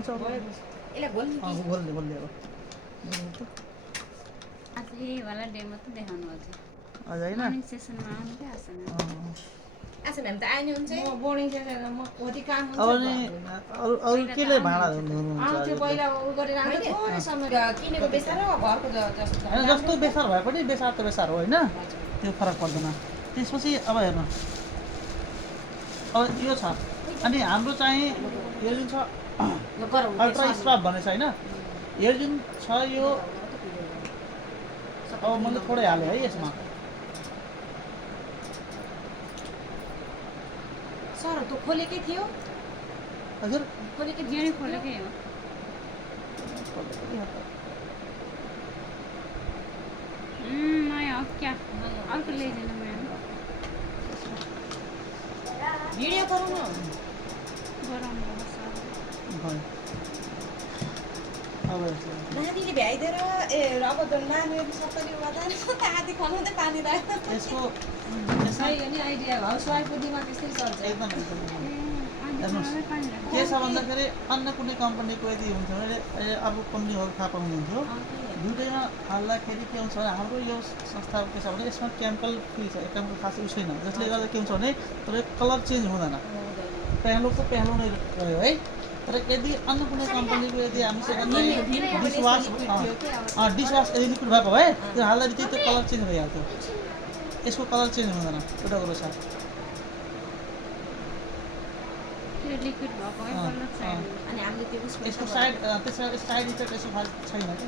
हुन्छ यसलाई घोल्ने कि घोल्ने अब आज यही वाला डेमो त देखाउनु अझ अझ होइन मर्निङ सेसनमा आउनु क्या आसन आसन हामी त आइने हुन्छ म बोर्डिङ सेसनमा म कति काम हुन्छ अब नि अरू केले भाँडा धुनुहुन्छ आउँथ्यो पहिला उ गरेर आउँथ्यो थोरै समय किनेको बेसार र घरको जस्तो होइन जस्तो बेसार भए पनि बेसार त बेसार हो होइन त्यो फरक पर्दैन त्यसपछि अब हेर्नु अब यो छ अनि हाम्रो चाहिँ यो जुन छ अल्ट्रा स्टप भन्ने छ होइन यो जुन छ यो अब मैले थोरै हालेँ है यसमा सर त्यो खोलेकै थियो हजुर खोलेकै जेडी खोलेकै हो नयाँ हो क्या अर्को ल्याइदिनु म्याम भिडियो गरौँ न गराउनु पर्छ अब नानीले भ्याइदिएर अब नानीहरू सबैले गर्दा आधी खनाउँदै पानी राख्यो यसको सही हो नि आइडिया हाउसवाइफको दिमाग त्यस्तै चल्छ एकदम के छ भन्दाखेरि अन्य कुनै कम्पनीको यदि हुन्छ भने अहिले अर्को कम्पनीहरू थाहा पाउनुहुन्थ्यो दुइटैमा हाल्दाखेरि के हुन्छ भने हाम्रो यो संस्थाको के छ भने यसमा केमिकल फ्री छ केमिकल खास उयो छैन जसले गर्दा के हुन्छ भने तपाईँ कलर चेन्ज हुँदैन पहेँलोको पहेँलो नै रह्यो है तर यदि अन्य कुनै कम्पनीको यदि हामीसँग डिसवास यदि लिक्विड भएको भए त्यो हाल्दा बित्तिकै त्यो कलर चेन्ज भइहाल्थ्यो यसको कलर चेन्ज हुँदैन एउटा कुरो छ त्यो लिक्विड भएको है कलर छैन अनि हामीले त्यो यसको साइड इफेक्ट यसो खालि छैन कि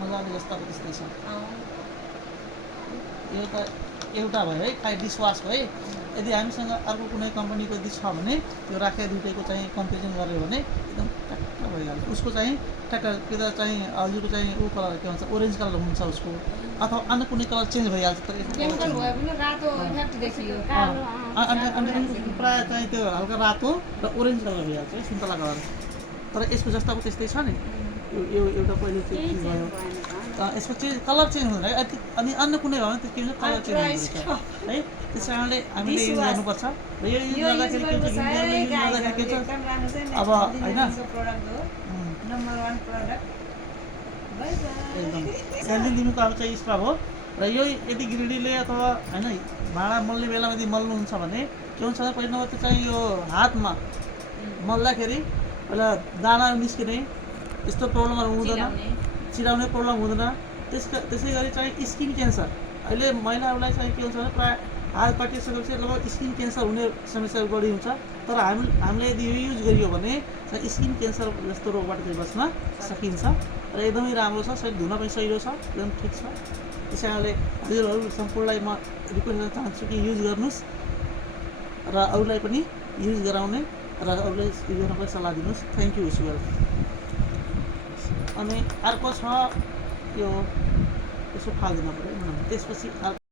मजाले जस्तो अब त्यस्तै छ यो त एउटा भयो है खालि डिसवासको है यदि हामीसँग अर्को कुनै कम्पनीको यदि छ भने त्यो राखेर दुइटैको चाहिँ कम्पेरिजन गऱ्यो भने एकदम ट्याक्क भइहाल्छ उसको चाहिँ ट्याक्क कि त चाहिँ हजुरको चाहिँ ऊ कलर के भन्छ ओरेन्ज कलर हुन्छ उसको अथवा अन्य कुनै कलर चेन्ज भइहाल्छ तर केमिकल भयो भने रातो इफेक्ट देखियो कालो अनि प्रायः चाहिँ त्यो हल्का रातो र ओरेन्ज कलर भइहाल्छ है सुन्तला कलर तर यसको जस्ताको त्यस्तै छ नि यो एउटा पहिले चाहिँ भयो यसको चेन्ज कलर चेन्ज हुँदैन है अनि अन्य कुनै भयो भने त्यो के हुन्छ कलर चेन्ज हुन्छ है त्यस कारणले हामीले युज गर्नुपर्छ र यो युज गर्दाखेरि के हुन्छ अब होइन नम्बर 1 प्रोडक्ट एकदम सेलिङ दिनुको अब चाहिँ स्क्रब हो र यो यदि गृहिणीले अथवा होइन भाँडा मल्ने बेलामा यदि मल्नुहुन्छ भने के हुन्छ भने पहिला नम्बर चाहिँ यो हातमा मल्दाखेरि पहिला दाना निस्किने यस्तो प्रब्लमहरू हुँदैन चिराउने प्रब्लम हुँदैन त्यसै गरी चाहिँ स्किन क्यान्सर अहिले महिलाहरूलाई चाहिँ के हुन्छ भने प्रायः हात काटिसकेपछि लगभग स्किन क्यान्सर हुने समस्याहरू बढी हुन्छ तर हामीले यदि यो युज गरियो भने स्किन क्यान्सर जस्तो रोगबाट चाहिँ बच्न सकिन्छ र एकदमै राम्रो छ सही धुन पनि सहिलो छ एकदम ठिक छ त्यस कारणले हजुरहरू सम्पूर्णलाई म रिक्वेस्ट गर्न चाहन्छु कि युज गर्नुहोस् र अरूलाई पनि युज गराउने र अरूलाई युज गर्न पनि सल्लाह दिनुहोस् थ्याङ्क यू विश वेल अनि अर्को छ यो यसो फालिदिनु पऱ्यो त्यसपछि